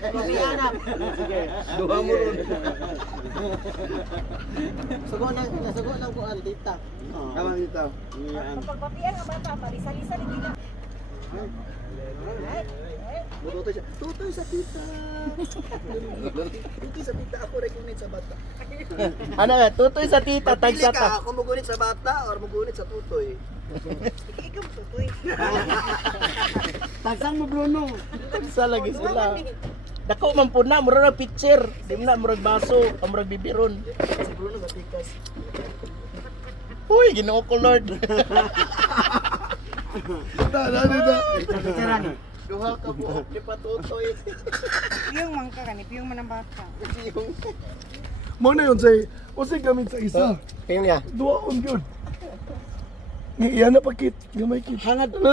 May anak. Sige, duha mo ron. Sugo lang ko ang tita. Tama dito. Pagpapian ang bata, malisa-lisa rin nila. Tutoy siya. Tutoy sa tita. Tutoy sa tita. Ako rekunit sa bata. Ano nga, tutoy sa tita, tag Pili sa ka, ta. ako mugunit sa bata or mugunit sa tutoy. Ikaw tutoy. Tagsang mo Bruno. Tag sa lagi sila. Dako man po na, mura na picture. Di mo na, murag baso, murag bibiron. Si Bruno matikas. Uy, ginoo ko Lord. Picturean. Duha ka po, di pa tutoy. Piyong man ka kanip, piyong man ang bata. Mo na yun say, o say gamit sa isa. Pingin niya. Duwa on yun. Iyan na pakit, gamay kit. Hangad. No.